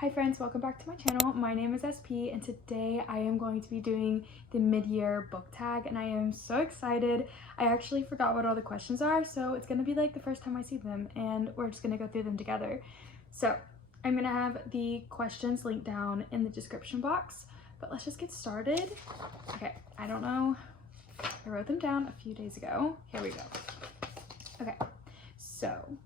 Hi friends, welcome back to my channel. My name is SP and today I am going to be doing the mid-year book tag and I am so excited. I actually forgot what all the questions are, so it's gonna be like the first time I see them and we're just gonna go through them together. So I'm gonna have the questions linked down in the description box, but let's just get started. Okay, I don't know, I wrote them down a few days ago. Here we go. Okay, so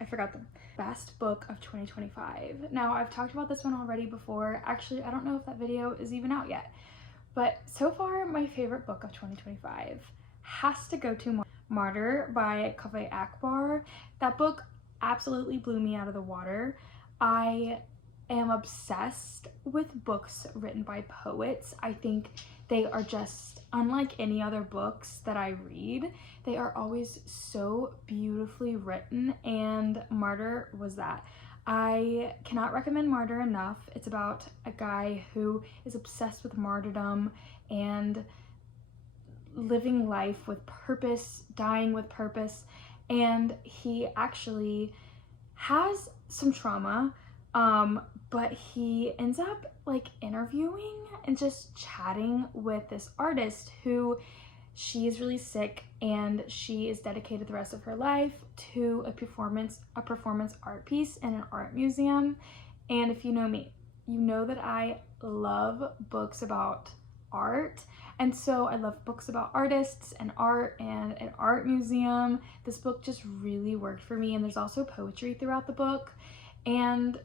I forgot them. Best book of 2025. Now, I've talked about this one already before. Actually, I don't know if that video is even out yet. But so far, my favorite book of 2025 has to go to Martyr by Kaveh Akbar. That book absolutely blew me out of the water. I am obsessed with books written by poets. I think they are just unlike any other books that I read. They are always so beautifully written, and Martyr was that. I cannot recommend Martyr enough. It's about a guy who is obsessed with martyrdom and living life with purpose, dying with purpose, and he actually has some trauma, but he ends up like interviewing and just chatting with this artist who she is really sick and she is dedicated the rest of her life to a performance art piece in an art museum. And if you know me, you know that I love books about art, and so I love books about artists and art and an art museum. This book just really worked for me, and there's also poetry throughout the book, and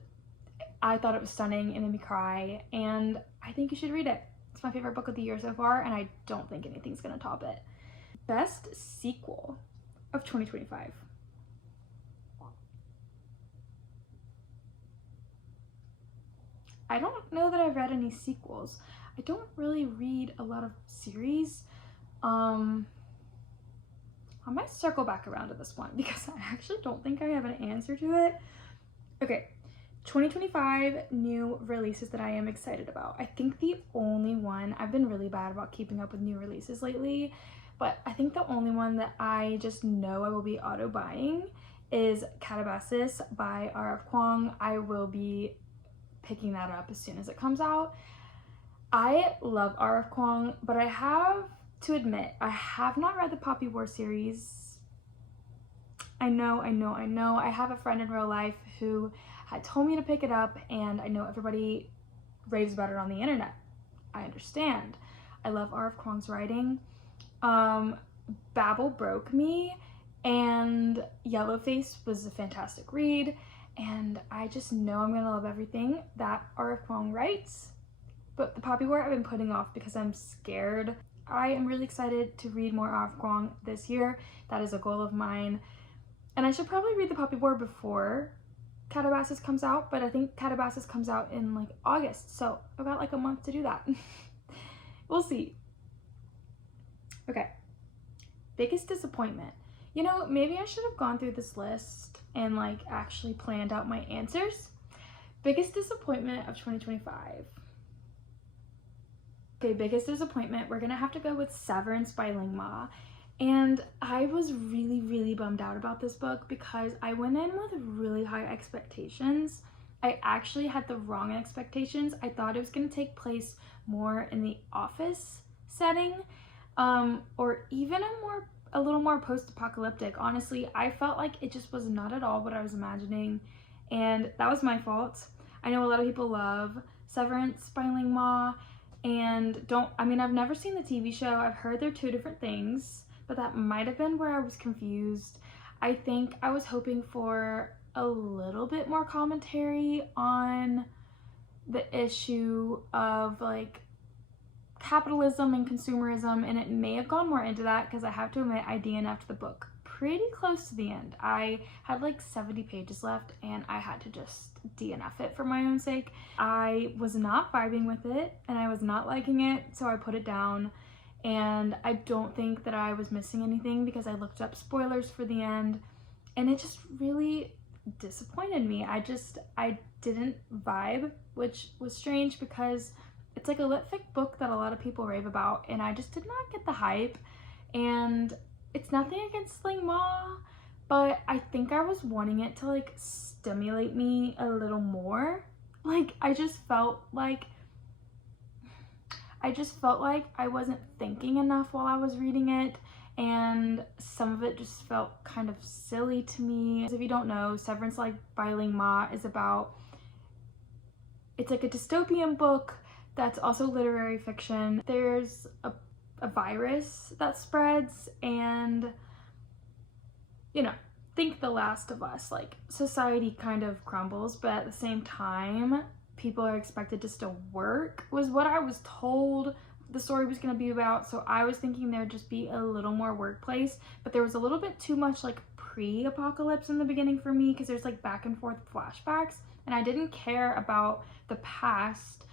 I thought it was stunning. It made me cry, and I think you should read it. It's my favorite book of the year so far, and I don't think anything's gonna top it. Best sequel of 2025. I don't know that I've read any sequels. I don't really read a lot of series. I might circle back around to this one because I actually don't think I have an answer to it. Okay, 2025 new releases that I am excited about. I think the only one, I've been really bad about keeping up with new releases lately, but I think the only one that I just know I will be auto buying is Calabasas by R.F. Kuang. I will be picking that up as soon as it comes out. I love R.F. Kuang, but I have to admit, I have not read the Poppy War series. I know. I have a friend in real life who had told me to pick it up, and I know everybody raves about it on the internet. I understand. I love R.F. Kuang's writing. Babel broke me, and Yellowface was a fantastic read, and I just know I'm gonna love everything that R.F. Kuang writes. But the Poppy War I've been putting off because I'm scared. I am really excited to read more R.F. Kuang this year. That is a goal of mine. And I should probably read the Poppy War before Calabasas comes out, but I think Calabasas comes out in like August, so I've got like a month to do that. We'll see. Okay, biggest disappointment. You know, maybe I should have gone through this list and like actually planned out my answers. Biggest disappointment of 2025. Okay, biggest disappointment, we're gonna have to go with Severance by Ling Ma. And I was really bummed out about this book because I went in with really high expectations. I actually had the wrong expectations. I thought it was going to take place more in the office setting, or even a little more post-apocalyptic. Honestly, I felt like it just was not at all what I was imagining, and that was my fault. I know a lot of people love Severance by Ling Ma, and I've never seen the TV show. I've heard they're two different things, but that might have been where I was confused. I think I was hoping for a little bit more commentary on the issue of like capitalism and consumerism, and it may have gone more into that because I have to admit I DNF'd the book pretty close to the end. I had like 70 pages left and I had to just DNF it for my own sake. I was not vibing with it and I was not liking it, so I put it down. And I don't think that I was missing anything because I looked up spoilers for the end, and it just really disappointed me. I didn't vibe, which was strange because it's like a lit fic book that a lot of people rave about, and I just did not get the hype. And it's nothing against Ling Ma, but I think I was wanting it to like stimulate me a little more. Like I just felt like I wasn't thinking enough while I was reading it, and some of it just felt kind of silly to me. If you don't know, Severance by Ling Ma is about, it's like a dystopian book that's also literary fiction. There's a virus that spreads, and you know, think The Last of Us, like society kind of crumbles, but at the same time people are expected to still work, was what I was told the story was going to be about. So I was thinking there'd just be a little more workplace, but there was a little bit too much like pre-apocalypse in the beginning for me, because there's like back and forth flashbacks, and I didn't care about the past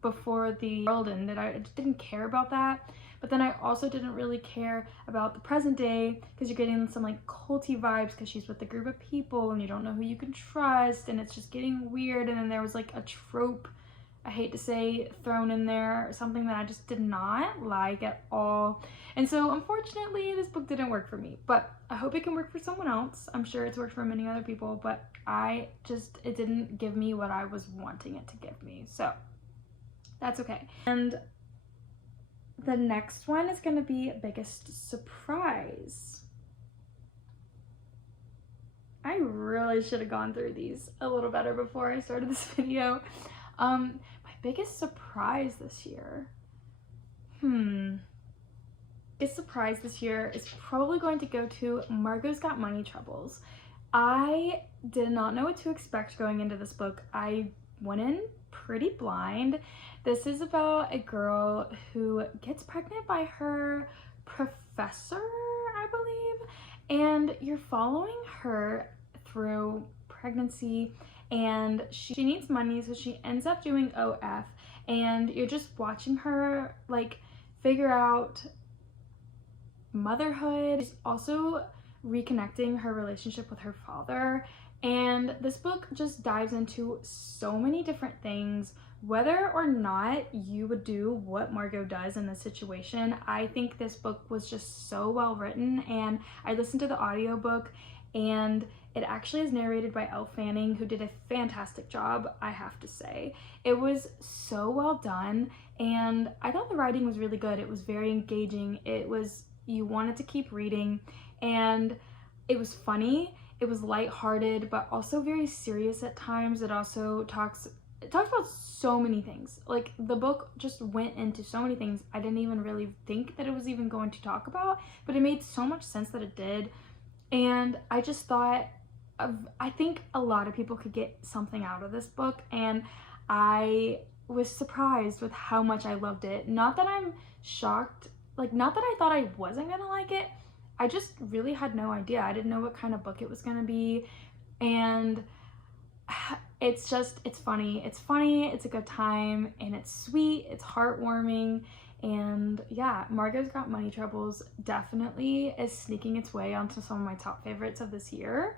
before the world ended. I just didn't care about that. But then I also didn't really care about the present day, because you're getting some like culty vibes because she's with a group of people and you don't know who you can trust, and it's just getting weird. And then there was like a trope, I hate to say, thrown in there, something that I just did not like at all. And so unfortunately this book didn't work for me, but I hope it can work for someone else. I'm sure it's worked for many other people, but it didn't give me what I was wanting it to give me. So that's okay. And the next one is going to be biggest surprise. I really should have gone through these a little better before I started this video. My biggest surprise this year. Biggest surprise this year is probably going to go to Margot's Got Money Troubles. I did not know what to expect going into this book. I went in pretty blind. This is about a girl who gets pregnant by her professor, I believe, and you're following her through pregnancy, and she needs money, so she ends up doing OF, and you're just watching her like figure out motherhood. She's also reconnecting her relationship with her father, and this book just dives into so many different things. Whether or not you would do what Margot does in this situation, I think this book was just so well written. And I listened to the audiobook, and it actually is narrated by Elle Fanning, who did a fantastic job, I have to say. It was so well done, and I thought the writing was really good. It was very engaging. You wanted to keep reading, and it was funny. It was lighthearted, but also very serious at times. It also talks about so many things. Like, the book just went into so many things I didn't even really think that it was even going to talk about, but it made so much sense that it did. And I just thought, I think a lot of people could get something out of this book, and I was surprised with how much I loved it. Not that I'm shocked, like, not that I thought I wasn't gonna like it. I just really had no idea. I didn't know what kind of book it was gonna be, and it's funny. It's funny, it's a good time, and it's sweet, it's heartwarming, and yeah, Margot's Got Money Troubles definitely is sneaking its way onto some of my top favorites of this year.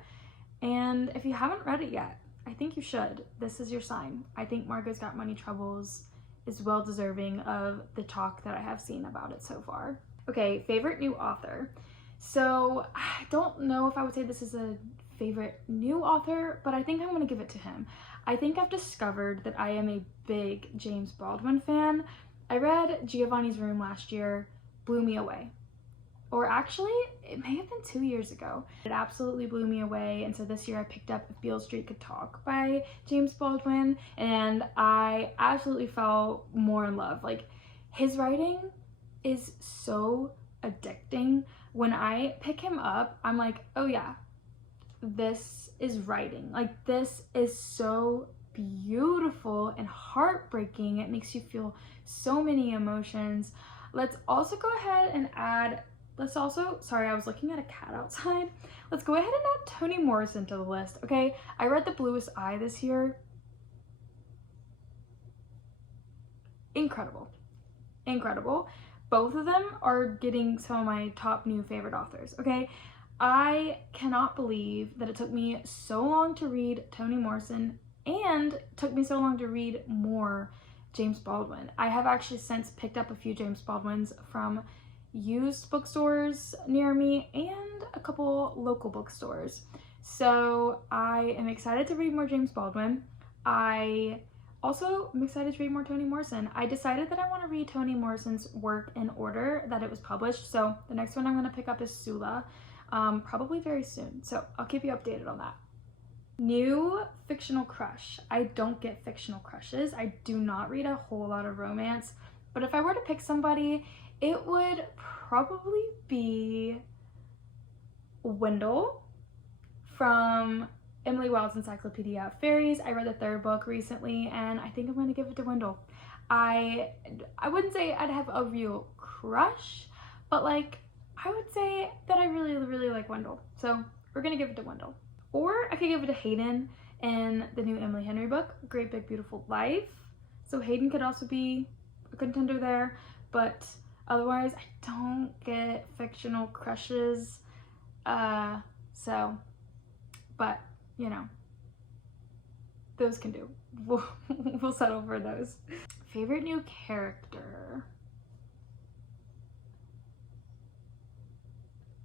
And if you haven't read it yet, I think you should. This is your sign. I think Margot's Got Money Troubles is well deserving of the talk that I have seen about it so far. Okay, favorite new author. So I don't know if I would say this is a favorite new author, but I think I'm gonna give it to him. I think I've discovered that I am a big James Baldwin fan. I read Giovanni's Room last year, blew me away. Or actually, it may have been 2 years ago. It absolutely blew me away, and so this year I picked up If Beale Street Could Talk by James Baldwin, and I absolutely fell more in love. Like, his writing is so addicting. When I pick him up, I'm like, oh yeah, this is writing. Like, this is so beautiful and heartbreaking. It makes you feel so many emotions. Let's also go ahead and add, sorry, I was looking at a cat outside. Let's go ahead and add Toni Morrison to the list, okay? I read The Bluest Eye this year. Incredible. Incredible. Both of them are getting some of my top new favorite authors, okay? I cannot believe that it took me so long to read Toni Morrison and took me so long to read more James Baldwin. I have actually since picked up a few James Baldwins from used bookstores near me and a couple local bookstores. So I am excited to read more James Baldwin. I also am excited to read more Toni Morrison. I decided that I want to read Toni Morrison's work in order that it was published. So the next one I'm going to pick up is Sula, probably very soon. So I'll keep you updated on that. New fictional crush. I don't get fictional crushes. I do not read a whole lot of romance, but if I were to pick somebody, it would probably be Wendell from Emily Wilde's Encyclopedia of Fairies. I read the 3rd book recently and I think I'm going to give it to Wendell. I wouldn't say I'd have a real crush, but like I would say that I really, really like Wendell. So we're going to give it to Wendell. Or I could give it to Hayden in the new Emily Henry book, Great Big Beautiful Life. So Hayden could also be a contender there, but otherwise I don't get fictional crushes. But you know, those can do. We'll settle for those. Favorite new character.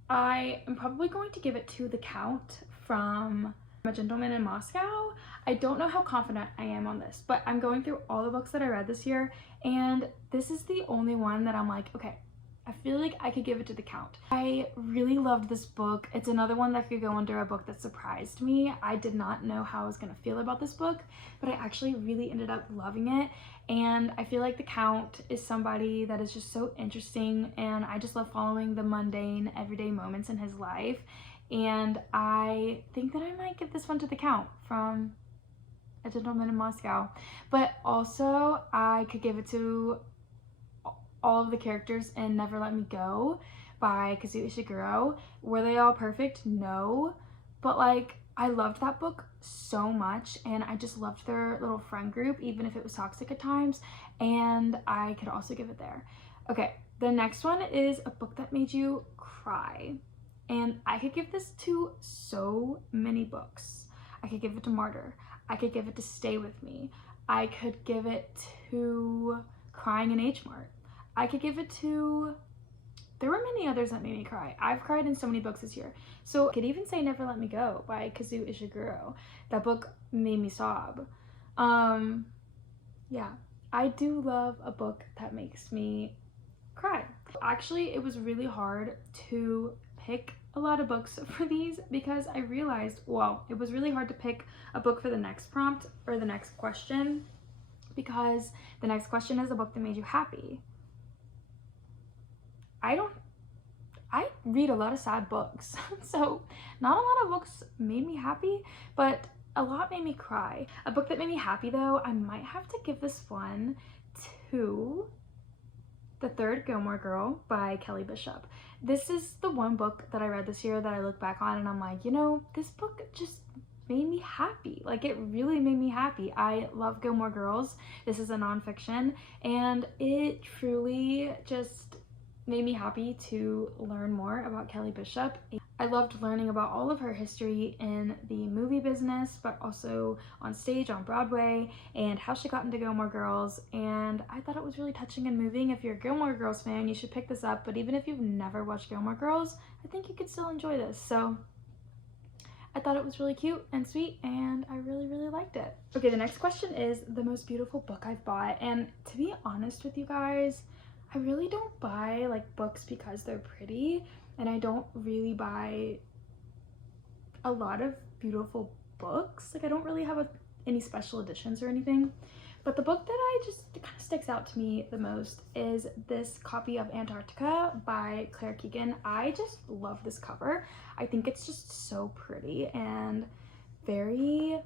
I am probably going to give it to the Count from A Gentleman in Moscow. I don't know how confident I am on this, but I'm going through all the books that I read this year, and this is the only one that I'm like, okay, I feel like I could give it to the Count. I really loved this book. It's another one that could go under a book that surprised me. I did not know how I was gonna feel about this book, but I actually really ended up loving it. And I feel like the Count is somebody that is just so interesting, and I just love following the mundane, everyday moments in his life. And I think that I might give this one to the Count from A Gentleman in Moscow. But also, I could give it to all of the characters in Never Let Me Go by Kazuo Ishiguro. Were they all perfect? No. But like, I loved that book so much, and I just loved their little friend group, even if it was toxic at times, and I could also give it there. Okay, the next one is a book that made you cry, and I could give this to so many books. I could give it to Martyr. I could give it to Stay With Me. I could give it to Crying in H Mart. I could give it to, there were many others that made me cry. I've cried in so many books this year. So I could even say Never Let Me Go by Kazuo Ishiguro. That book made me sob. Yeah, I do love a book that makes me cry. Actually, it was really hard to pick a lot of books for these because I realized, well, it was really hard to pick a book for the next prompt or the next question, because the next question is a book that made you happy. I read a lot of sad books, so not a lot of books made me happy, but a lot made me cry. A book that made me happy though, I might have to give this one to The Third Gilmore Girl by Kelly Bishop. This is the one book that I read this year that I look back on and I'm like, you know, this book just made me happy. Like, it really made me happy. I love Gilmore Girls. This is a nonfiction, and it truly just made me happy to learn more about Kelly Bishop. I loved learning about all of her history in the movie business, but also on stage on Broadway, and how she got into Gilmore Girls, and I thought it was really touching and moving. If you're a Gilmore Girls fan, you should pick this up, but even if you've never watched Gilmore Girls, I think you could still enjoy this. So I thought it was really cute and sweet, and I really, really liked it. Okay, the next question is the most beautiful book I've bought, and to be honest with you guys, I really don't buy like books because they're pretty, and I don't really buy a lot of beautiful books. Like, I don't really have any special editions or anything, but the book that it kind of sticks out to me the most is this copy of Antarctica by Claire Keegan. I just love this cover. I think it's just so pretty and very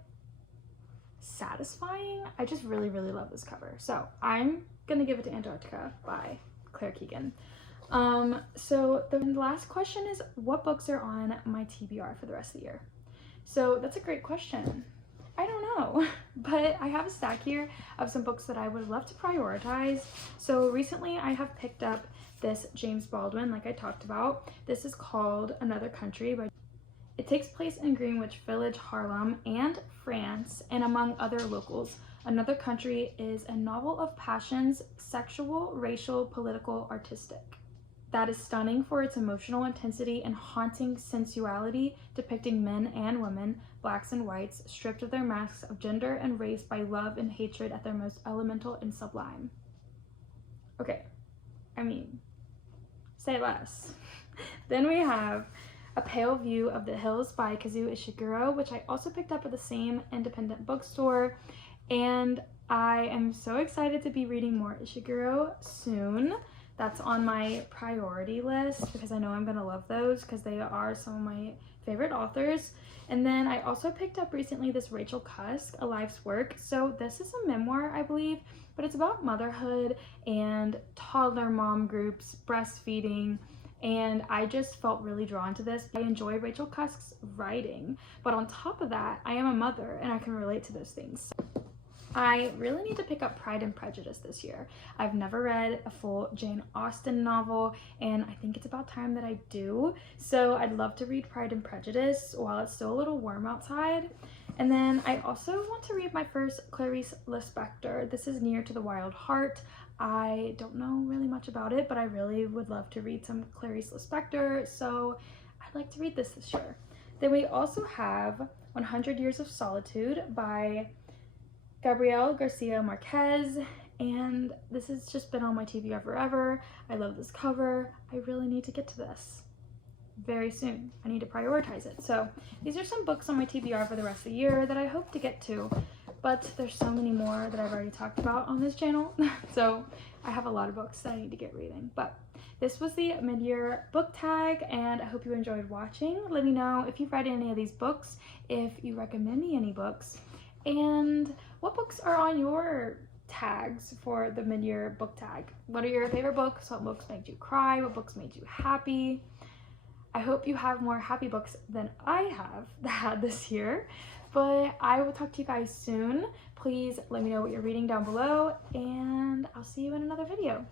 satisfying. I just really, really love this cover. So I'm gonna give it to Antarctica by Claire Keegan. So the last question is, what books are on my TBR for the rest of the year? So that's a great question. I don't know, but I have a stack here of some books that I would love to prioritize. So recently I have picked up this James Baldwin, like I talked about. This is called Another Country. It takes place in Greenwich Village, Harlem, and France, and among other locals. Another Country is a novel of passions, sexual, racial, political, artistic. that is stunning for its emotional intensity and haunting sensuality, depicting men and women, blacks and whites, stripped of their masks of gender and race by love and hatred at their most elemental and sublime. Okay, I mean, say less. Then we have A Pale View of the Hills by Kazuo Ishiguro, which I also picked up at the same independent bookstore, and I am so excited to be reading more Ishiguro soon. That's on my priority list because I know I'm gonna love those because they are some of my favorite authors. And then I also picked up recently this Rachel Cusk, A Life's Work. So this is a memoir, I believe, but it's about motherhood and toddler mom groups, breastfeeding, and I just felt really drawn to this. I enjoy Rachel Cusk's writing, but on top of that, I am a mother and I can relate to those things. I really need to pick up Pride and Prejudice this year. I've never read a full Jane Austen novel, and I think it's about time that I do. So I'd love to read Pride and Prejudice while it's still a little warm outside. And then I also want to read my first Clarice Lispector. This is Near to the Wild Heart. I don't know really much about it, but I really would love to read some Clarice Lispector, so I'd like to read this year. Then we also have 100 Years of Solitude by Gabriel Garcia Marquez, and this has just been on my TBR forever. I love this cover. I really need to get to this very soon. I need to prioritize it. So these are some books on my TBR for the rest of the year that I hope to get to, but there's so many more that I've already talked about on this channel. So I have a lot of books that I need to get reading. But this was the mid-year book tag, and I hope you enjoyed watching. Let me know if you've read any of these books, if you recommend me any books, and what books are on your tags for the mid-year book tag. What are your favorite books? What books made you cry? What books made you happy? I hope you have more happy books than I have had this year, but I will talk to you guys soon. Please let me know what you're reading down below, and I'll see you in another video.